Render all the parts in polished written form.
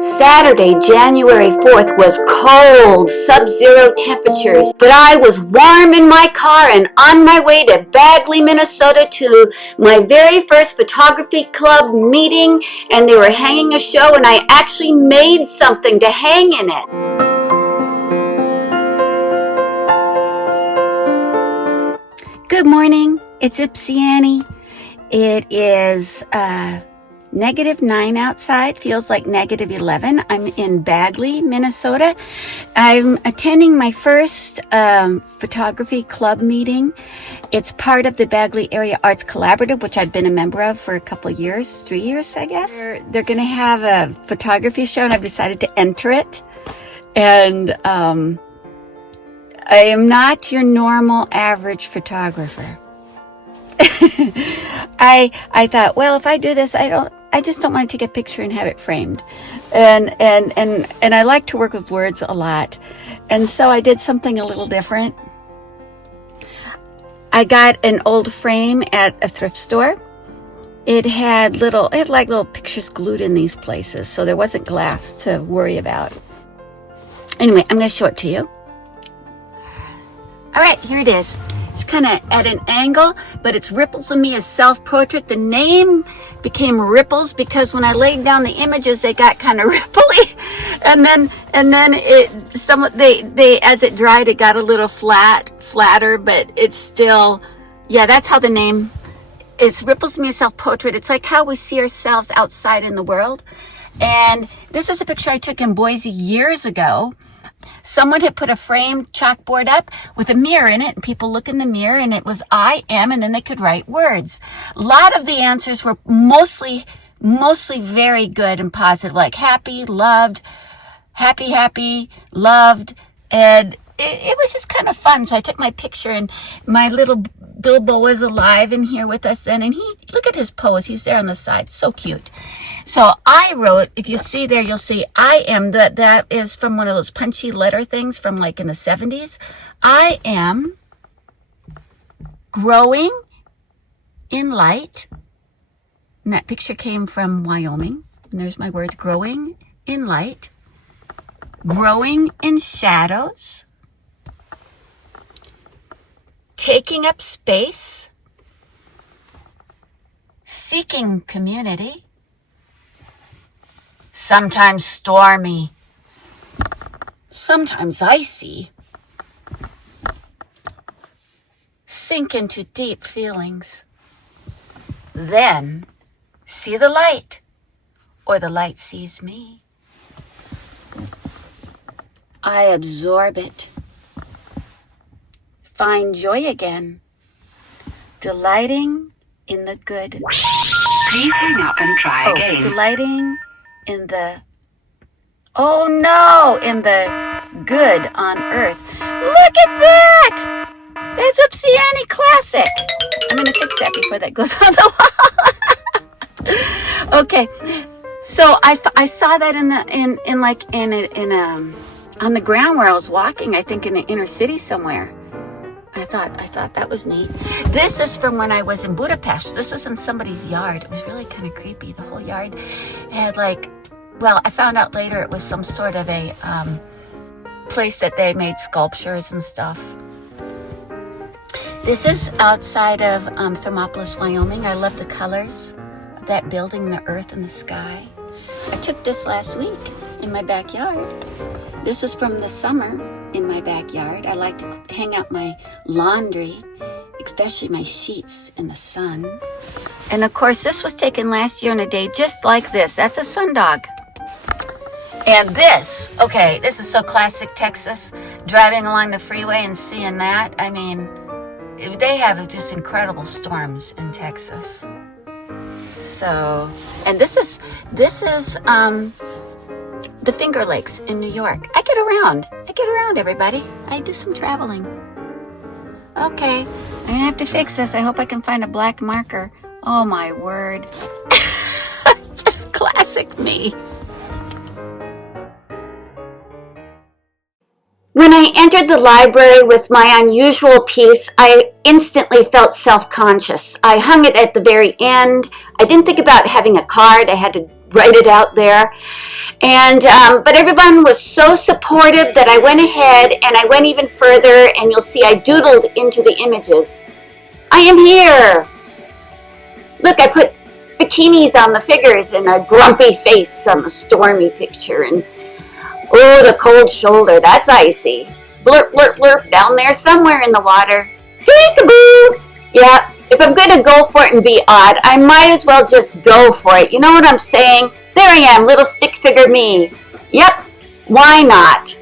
Saturday, January 4th was cold, sub-zero temperatures, but I was warm in my car and on my way to Bagley, Minnesota to my very first photography club meeting, and they were hanging a show and I actually made something to hang in it. Good morning, it's Ipsy Annie. It is -9 outside, feels like -11. I'm in Bagley, Minnesota. I'm attending my first photography club meeting. It's part of the Bagley Area Arts Collaborative, which I've been a member of for a couple of years, 3 years, I guess. They're going to have a photography show, and I've decided to enter it. And I am not your normal average photographer. I thought, well, if I do this, I just don't want to take a picture and have it framed. And I like to work with words a lot. And so I did something a little different. I got an old frame at a thrift store. It had like little pictures glued in these places, so there wasn't glass to worry about. Anyway, I'm going to show it to you. All right, here it is. It's kind of at an angle, but it's Ripples of Me, a self-portrait. The name became Ripples because when I laid down the images, they got kind of ripply, and then they as it dried, it got a little flatter, but it's still, yeah, that's how the name is. Ripples of Me, a self-portrait. It's like how we see ourselves outside in the world. And this is a picture I took in Boise years ago. Someone had put a framed chalkboard up with a mirror in it, and people look in the mirror, and it was I am, and then they could write words. A lot of the answers were mostly very good and positive, like happy, loved, happy, loved, and it was just kind of fun. So I took my picture, and my little Bilbo was alive in here with us then, and look at his pose. He's there on the side, so cute. So I wrote, if you see there, you'll see I am, that is from one of those punchy letter things from like in the 70s. I am growing in light. And that picture came from Wyoming. And there's my words, growing in light, growing in shadows, taking up space, seeking community, sometimes stormy, sometimes icy, sink into deep feelings, then see the light, or the light sees me. I absorb it, find joy again, delighting in the good. Please hang up and try again. Delighting in the good on earth. Look at that! That's Ipsy Annie classic. I'm going to fix that before that goes on the wall. Okay, so I saw that on the ground where I was walking. I think in the inner city somewhere. I thought that was neat. This is from when I was in Budapest. This was in somebody's yard. It was really kind of creepy. The whole yard had I found out later it was some sort of a place that they made sculptures and stuff. This is outside of Thermopolis, Wyoming. I love the colors of that building, the earth and the sky. I took this last week in my backyard. This was from the summer in my backyard. I like to hang out my laundry, especially my sheets in the sun. And of course, this was taken last year on a day just like this. That's a sundog. And this is so classic Texas, driving along the freeway and seeing that. I mean, they have just incredible storms in Texas. So, and this is the Finger Lakes in New York. I get around, everybody. I do some traveling. Okay, I'm gonna have to fix this. I hope I can find a black marker. Oh my word. Just classic me. When I entered the library with my unusual piece, I instantly felt self-conscious. I hung it at the very end. I didn't think about having a card. I had to write it out there. And but everyone was so supportive that I went ahead and I went even further, and you'll see I doodled into the images. I am here. Look, I put bikinis on the figures and a grumpy face on the stormy picture, and oh, the cold shoulder, that's icy. Blurp, blurp, blurp, down there somewhere in the water. Peekaboo! Yeah, if I'm going to go for it and be odd, I might as well just go for it. You know what I'm saying? There I am, little stick figure me. Yep, why not?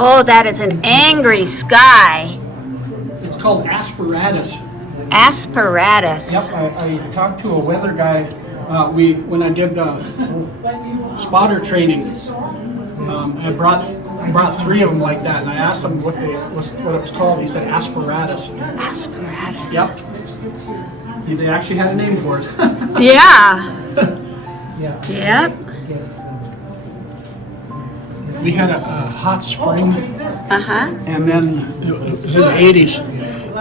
Oh, that is an angry sky. It's called asparagus. Asparagus. Yep, I talked to a weather guy. When I did the spotter training, I brought 3 of them like that, and I asked him what it was called. He said asparagus. Asparagus. Yep. They actually had a name for it. Yeah. Yep. We had a hot spring, Uh-huh. and then it was in the 80s.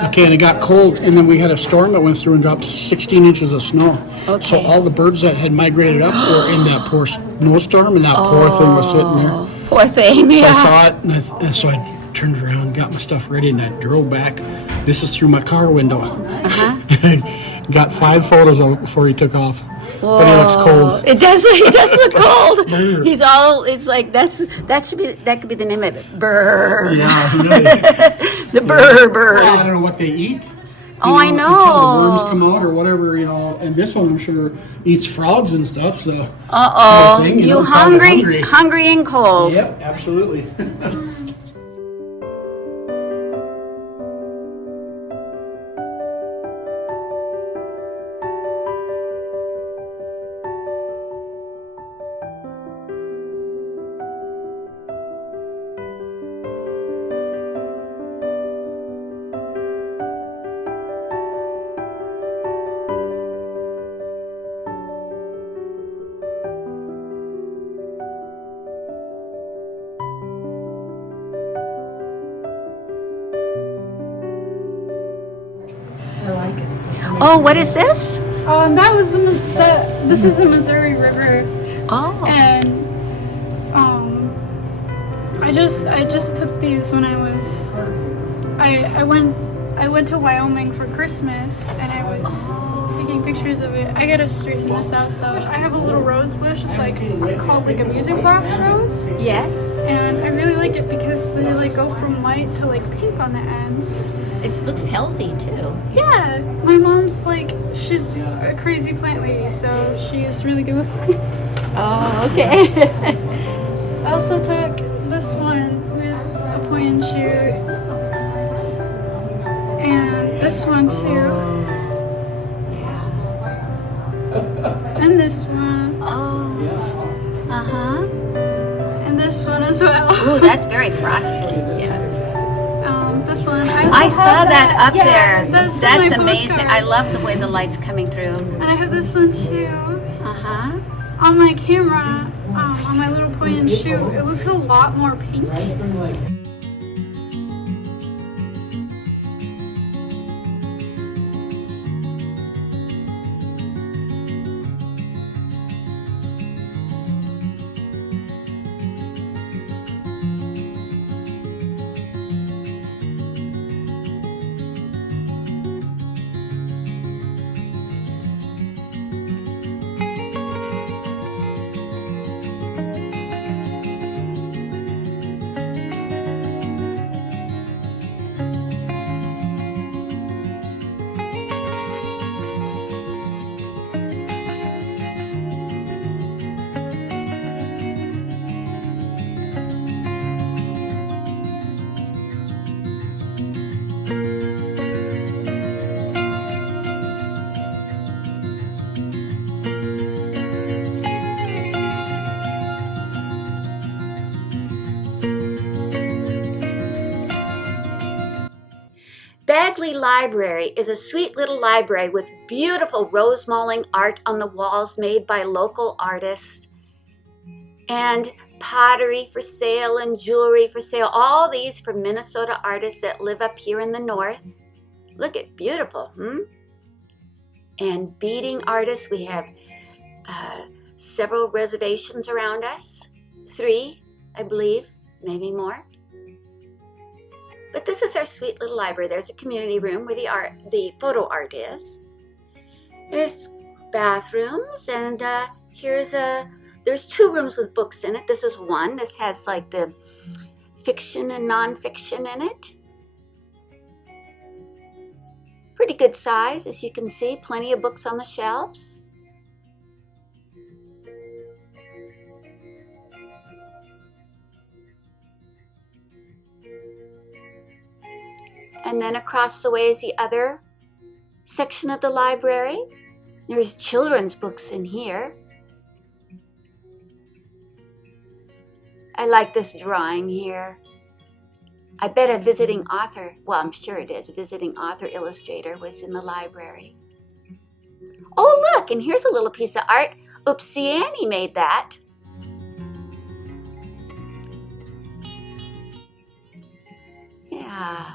Okay, and it got cold, and then we had a storm that went through and dropped 16 inches of snow. Okay. So all the birds that had migrated up were in that poor snowstorm, and that poor thing was sitting there. Poor thing, So yeah. I saw it, and so I turned around, got my stuff ready, and I drove back. This is through my car window. Got 5 photos of it before he took off. Whoa. But he looks cold. He does look cold. Brr. He's all, it's like, that could be the name of it. Burr. Yeah, really. The burr bird. Well, I don't know what they eat. Oh, I know. Until the worms come out or whatever, and this one I'm sure eats frogs and stuff, so. Uh-oh. Kind of thing, You kinda hungry and cold. Yep, absolutely. Oh, what is this? That was this is the Missouri River, Oh. and I just took these when I went to Wyoming for Christmas, and I was taking pictures of it. I gotta straighten this out though. I have a little rose bush. It's like called like a music box rose, Yes. and I really like it because they like go from white to like pink on the ends. It looks healthy too. Yeah, my mom's like, she's a crazy plant lady, so she's really good with plants. Oh, okay. I also took this one with a point and shoot, and this one too, and this one, Oh. Uh-huh. and this one as well. Ooh, that's very frosty. Yes. This one. I saw that up there. That's That's my amazing. postcard. I love the way the light's coming through. And I have this one too. Uh-huh. On my camera, on my little point and shoot, it looks a lot more pink. Bagley Library is a sweet little library with beautiful rose mulling art on the walls made by local artists, and pottery for sale and jewelry for sale. All these from Minnesota artists that live up here in the north. Look at beautiful, And beading artists, we have several reservations around us. 3, I believe, maybe more. But this is our sweet little library. There's a community room where the photo art is. There's bathrooms, and there's 2 rooms with books in it. This is one. This has like the fiction and nonfiction in it. Pretty good size, as you can see. Plenty of books on the shelves. And then across the way is the other section of the library. There's children's books in here. I like this drawing here. I bet a visiting author, well, I'm sure it is, a visiting author illustrator was in the library. Oh, look, and here's a little piece of art. Oopsie Annie made that. Yeah.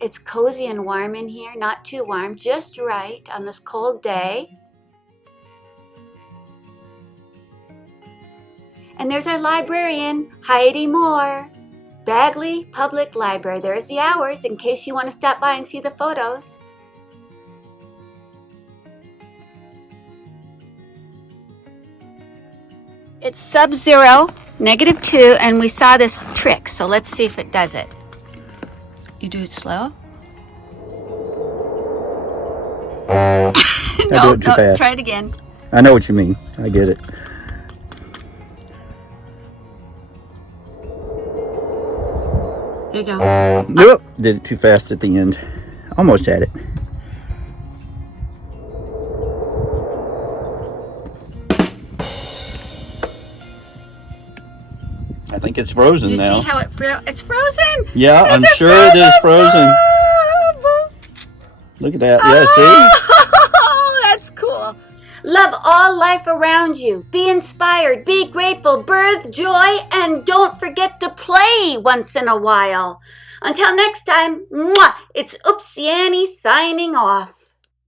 It's cozy and warm in here, not too warm, just right on this cold day. And there's our librarian, Heidi Moore. Bagley Public Library. There's the hours in case you want to stop by and see the photos. It's sub-zero, -2, and we saw this trick, so let's see if it does it. You do it slow? I do it too fast. Try it again. I know what you mean. I get it. There you go. Nope. Did it too fast at the end. Almost had it. I think it's frozen You now. see how it's frozen? Yeah, I'm It's sure it is frozen. Look at that. Yeah, see? Oh, that's cool. Love all life around you. Be inspired. Be grateful. Birth joy. And don't forget to play once in a while. Until next time, mwah, it's Oopsie Annie signing off.